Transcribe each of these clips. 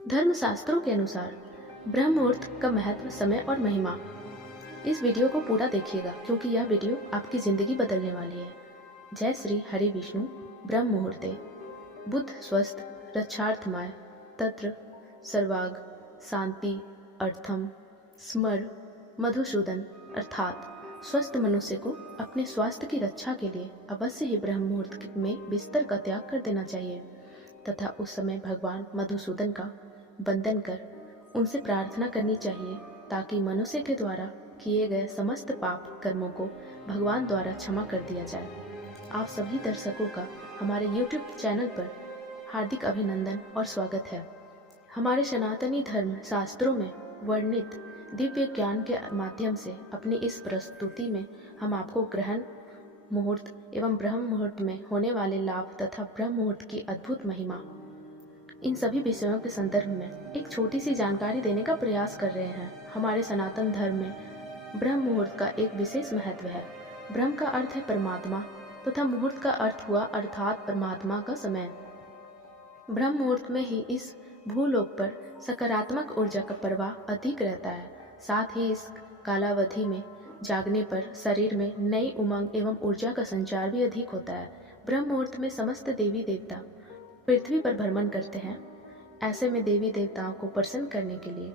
धर्मशास्त्रों के अनुसार ब्रह्म मुहूर्त का महत्व, समय और महिमा। इस वीडियो को पूरा देखिएगा क्योंकि यह वीडियो आपकी ज़िंदगी बदलने वाली है। जय श्री हरि विष्णु। ब्रह्म मुहूर्ते बुद्ध स्वस्थ रक्षार्थमाय तत्र सर्वाग शांति अर्थम स्मर मधुसूदन, अर्थात स्वस्थ मनुष्य को अपने स्वास्थ्य की रक्षा के लिए अवश्य ही ब्रह्म मुहूर्त में बिस्तर का त्याग कर देना चाहिए तथा उस समय भगवान मधुसूदन का वंदन कर उनसे प्रार्थना करनी चाहिए ताकि मनुष्य के द्वारा किए गए समस्त पाप कर्मों को भगवान द्वारा क्षमा कर दिया जाए। आप सभी दर्शकों का हमारे YouTube चैनल पर हार्दिक अभिनंदन और स्वागत है। हमारे सनातनी धर्म शास्त्रों में वर्णित दिव्य ज्ञान के माध्यम से अपनी इस प्रस्तुति में हम आपको ग्रहण मुहूर्त एवं ब्रह्म मुहूर्त में होने वाले लाभ तथा ब्रह्म मुहूर्त की अद्भुत महिमा, इन सभी विषयों के संदर्भ में एक छोटी सी जानकारी देने का प्रयास कर रहे हैं। हमारे सनातन धर्म में ब्रह्म मुहूर्त का एक विशेष महत्व है। ब्रह्म का अर्थ है परमात्मा तथा मुहूर्त का अर्थ हुआ अर्थात परमात्मा का समय। ब्रह्म मुहूर्त में ही इस भूलोक पर सकारात्मक ऊर्जा का प्रवाह अधिक रहता है। साथ ही इस कालावधि में जागने पर शरीर में नई उमंग एवं ऊर्जा का संचार भी अधिक होता है। ब्रह्म मुहूर्त में समस्त देवी देवता पृथ्वी पर भ्रमण करते हैं। ऐसे में देवी देवताओं को प्रसन्न करने के लिए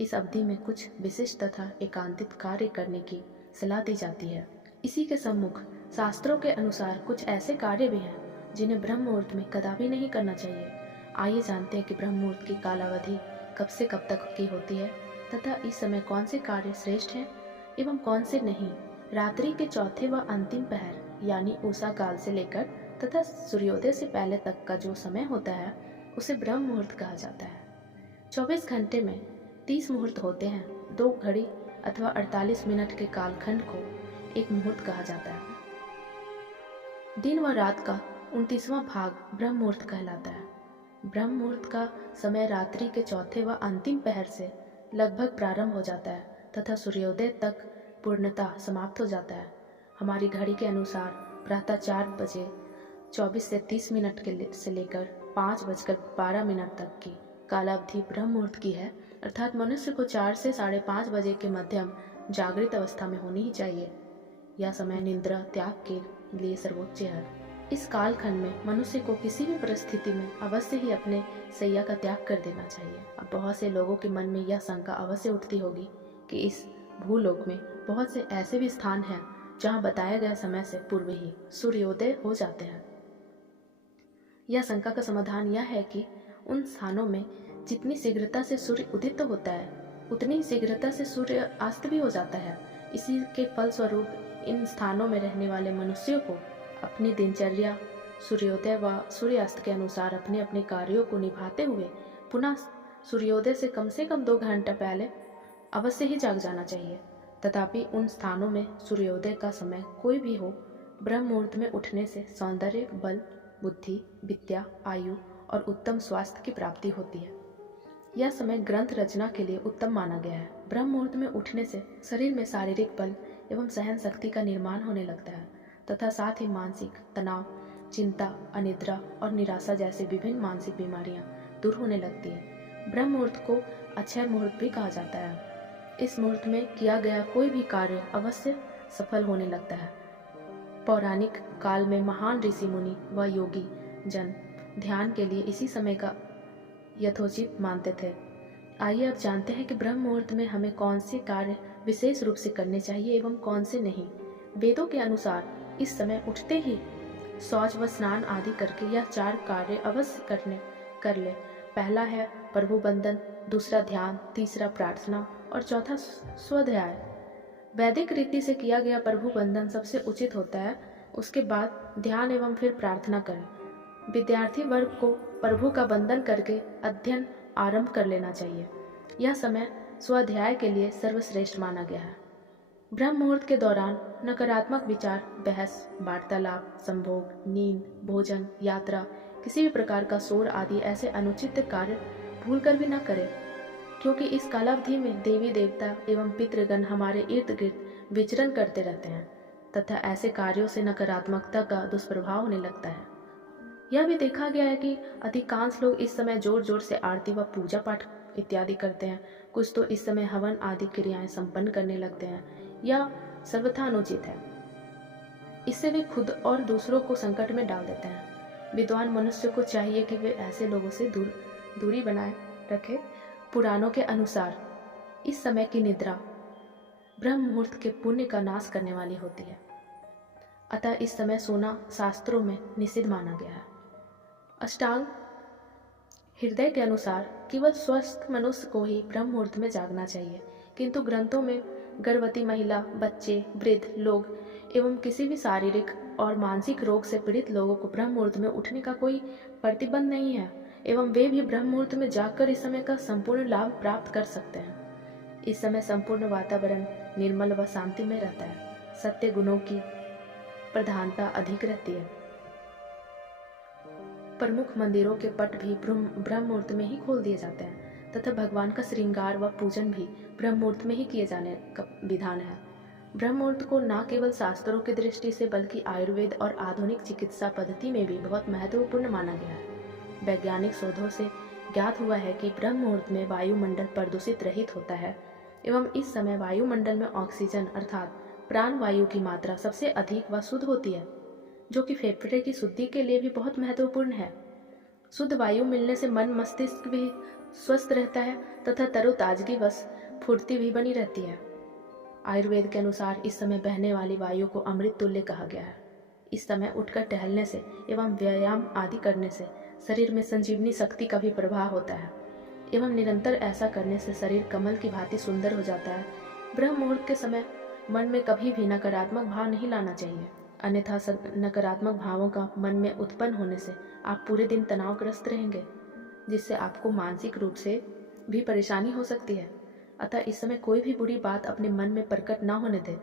इस अवधि में कुछ विशिष्ट तथा एकांतित कार्य करने की सलाह दी जाती है। इसी के सम्मुख शास्त्रों के अनुसार कुछ ऐसे कार्य भी हैं जिन्हें ब्रह्म मुहूर्त में कदापि नहीं करना चाहिए। आइए जानते हैं कि ब्रह्म मुहूर्त की कालावधि कब से कब तक की होती है तथा इस समय कौन से कार्य श्रेष्ठ हैं एवं कौन से नहीं। रात्रि के चौथे व अंतिम पहर यानी उषा काल से लेकर तथा सूर्योदय से पहले तक का जो समय होता है उसे ब्रह्म मुहूर्त कहा जाता है। 24 घंटे में 30 मुहूर्त होते हैं। 2 घड़ी अथवा 48 मिनट के कालखंड को एक मुहूर्त कहा जाता है। दिन व रात का 29वां भाग ब्रह्म मुहूर्त कहलाता है। ब्रह्म मुहूर्त का समय रात्रि के चौथे व अंतिम पहर से लगभग प्रारंभ हो जाता है तथा सूर्योदय तक पूर्णतः समाप्त हो जाता है। हमारी घड़ी के अनुसार प्रातः 4 बजे 24 से 30 मिनट से लेकर 5:12 तक की कालावधि ब्रह्म मुहूर्त की है, अर्थात मनुष्य को 4 से 5:30 बजे के मध्यम जागृत अवस्था में होनी ही चाहिए। यह समय निद्रा त्याग के लिए सर्वोच्च है। इस कालखंड में मनुष्य को किसी भी परिस्थिति में अवश्य ही अपने शैया का त्याग कर देना चाहिए। अब बहुत से लोगों के मन में यह शंका अवश्य उठती होगी कि इस भूलोक में बहुत से ऐसे भी स्थान हैं जहाँ बताए गए समय से पूर्व ही सूर्योदय हो जाते हैं। यह शंका का समाधान यह है कि उन स्थानों में जितनी शीघ्रता से सूर्य उदित होता है उतनी ही शीघ्रता से सूर्य अस्त भी हो जाता है। इसी के फलस्वरूप इन स्थानों में रहने वाले मनुष्यों को अपनी दिनचर्या सूर्योदय व सूर्यास्त के अनुसार अपने अपने कार्यों को निभाते हुए पुनः सूर्योदय से कम 2 घंटा पहले अवश्य ही जाग जाना चाहिए। तथापि उन स्थानों में सूर्योदय का समय कोई भी हो, ब्रह्म मुहूर्त में उठने से सौंदर्य, बल, बुद्धि, विद्या, आयु और उत्तम स्वास्थ्य की प्राप्ति होती है। यह समय ग्रंथ रचना के लिए उत्तम माना गया है। ब्रह्म मुहूर्त में उठने से शरीर में शारीरिक बल एवं सहन शक्ति का निर्माण होने लगता है तथा साथ ही मानसिक तनाव, चिंता, अनिद्रा और निराशा जैसी विभिन्न मानसिक बीमारियां दूर होने लगती है। ब्रह्म मुहूर्त को अक्षय मुहूर्त भी कहा जाता है। इस मुहूर्त में किया गया कोई भी कार्य अवश्य सफल होने लगता है। पौराणिक काल में महान ऋषि मुनि व योगी जन ध्यान के लिए इसी समय का यथोचित मानते थे। आइए अब जानते हैं कि ब्रह्म मुहूर्त में हमें कौन से कार्य विशेष रूप से करने चाहिए एवं कौन से नहीं। वेदों के अनुसार इस समय उठते ही शौच व स्नान आदि करके यह 4 कार्य अवश्य कर ले। पहला है प्रभु बंदन, दूसरा ध्यान, तीसरा प्रार्थना और चौथा स्वाध्याय। वैदिक रीति से किया गया प्रभु बंदन सबसे उचित होता है। उसके बाद ध्यान एवं फिर प्रार्थना करें। विद्यार्थी वर्ग को प्रभु का वंदन करके अध्ययन आरंभ कर लेना चाहिए। यह समय स्वाध्याय के लिए सर्वश्रेष्ठ माना गया है। ब्रह्म मुहूर्त के दौरान नकारात्मक विचार, बहस, वार्तालाप, संभोग, नींद, भोजन, यात्रा, किसी भी प्रकार का शोर आदि ऐसे अनुचित कार्य भूलकर भी न करें, क्योंकि इस कालावधि में देवी देवता एवं पितृगण हमारे इर्द गिर्द विचरण करते रहते हैं तथा ऐसे कार्यों से नकारात्मकता का दुष्प्रभाव होने लगता है। यह भी देखा गया है कि अधिकांश लोग इस समय जोर जोर से आरती व पूजा पाठ इत्यादि करते हैं। कुछ तो इस समय हवन आदि क्रियाएं संपन्न करने लगते हैं। यह सर्वथा अनुचित है। इससे वे खुद और दूसरों को संकट में डाल देते हैं। विद्वान मनुष्य को चाहिए कि वे ऐसे लोगों से दूरी बनाए रखे। पुराणों के अनुसार इस समय की निद्रा ब्रह्म मुहूर्त के पुण्य का नाश करने वाली होती है। अतः इस समय सोना शास्त्रों में निषिद्ध माना गया है। अष्टांग हृदय के अनुसार केवल स्वस्थ मनुष्य को ही ब्रह्म मुहूर्त में जागना चाहिए, किंतु ग्रंथों में गर्भवती महिला, बच्चे, वृद्ध लोग एवं किसी भी शारीरिक और मानसिक रोग से पीड़ित लोगों को ब्रह्म मुहूर्त में उठने का कोई प्रतिबंध नहीं है एवं वे भी ब्रह्म मुहूर्त में जागकर इस समय का संपूर्ण लाभ प्राप्त कर सकते हैं। इस समय संपूर्ण वातावरण निर्मल व शांतिमय रहता है। सत्य गुणों की प्रधानता अधिक रहती है। प्रमुख मंदिरों के पट भी ब्रह्म मुहूर्त में ही खोल दिए जाते हैं तथा भगवान का श्रृंगार व पूजन भी ब्रह्म मुहूर्त में ही किए जाने का विधान है। ब्रह्म मुहूर्त को न केवल शास्त्रों की दृष्टि से बल्कि आयुर्वेद और आधुनिक चिकित्सा पद्धति में भी बहुत महत्वपूर्ण माना गया है। वैज्ञानिक शोधों से ज्ञात हुआ है कि ब्रह्म मुहूर्त में वायुमंडल प्रदूषित रहित होता है एवं इस समय वायुमंडल में ऑक्सीजन अर्थात प्राण वायु की मात्रा सबसे अधिक व शुद्ध होती है, जो कि फेफड़े की शुद्धि के लिए भी बहुत महत्वपूर्ण है। शुद्ध वायु मिलने से मन मस्तिष्क भी स्वस्थ रहता है तथा तरोताजगी व फुर्ती भी बनी रहती है। आयुर्वेद के अनुसार इस समय बहने वाली वायु को अमृत तुल्य कहा गया है। इस समय उठकर टहलने से एवं व्यायाम आदि करने से शरीर में संजीवनी शक्ति का भी प्रभाव होता है एवं निरंतर ऐसा करने से शरीर कमल की भांति सुंदर हो जाता है। ब्रह्म मुहूर्त के समय मन में कभी भी नकारात्मक भाव नहीं लाना चाहिए, अन्यथा नकारात्मक भावों का मन में उत्पन्न होने से आप पूरे दिन तनावग्रस्त रहेंगे, जिससे आपको मानसिक रूप से भी परेशानी हो सकती है। अतः इस समय कोई भी बुरी बात अपने मन में प्रकट न होने दें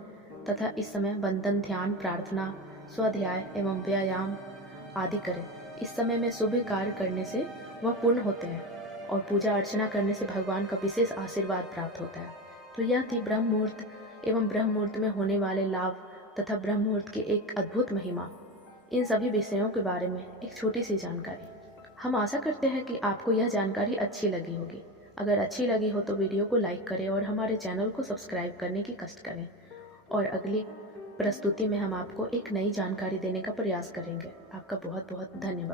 तथा इस समय बंधन, ध्यान, प्रार्थना, स्वाध्याय एवं व्यायाम आदि करें। इस समय में शुभ कार्य करने से वह पूर्ण होते हैं और पूजा अर्चना करने से भगवान का विशेष आशीर्वाद प्राप्त होता है। तो यह थी ब्रह्म मुहूर्त एवं ब्रह्म मुहूर्त में होने वाले लाभ तथा ब्रह्म मुहूर्त की एक अद्भुत महिमा। इन सभी विषयों के बारे में एक छोटी सी जानकारी। हम आशा करते हैं कि आपको यह जानकारी अच्छी लगी होगी। अगर अच्छी लगी हो तो वीडियो को लाइक करें और हमारे चैनल को सब्सक्राइब करने की कष्ट करें। और अगली प्रस्तुति में हम आपको एक नई जानकारी देने का प्रयास करेंगे। आपका बहुत बहुत धन्यवाद।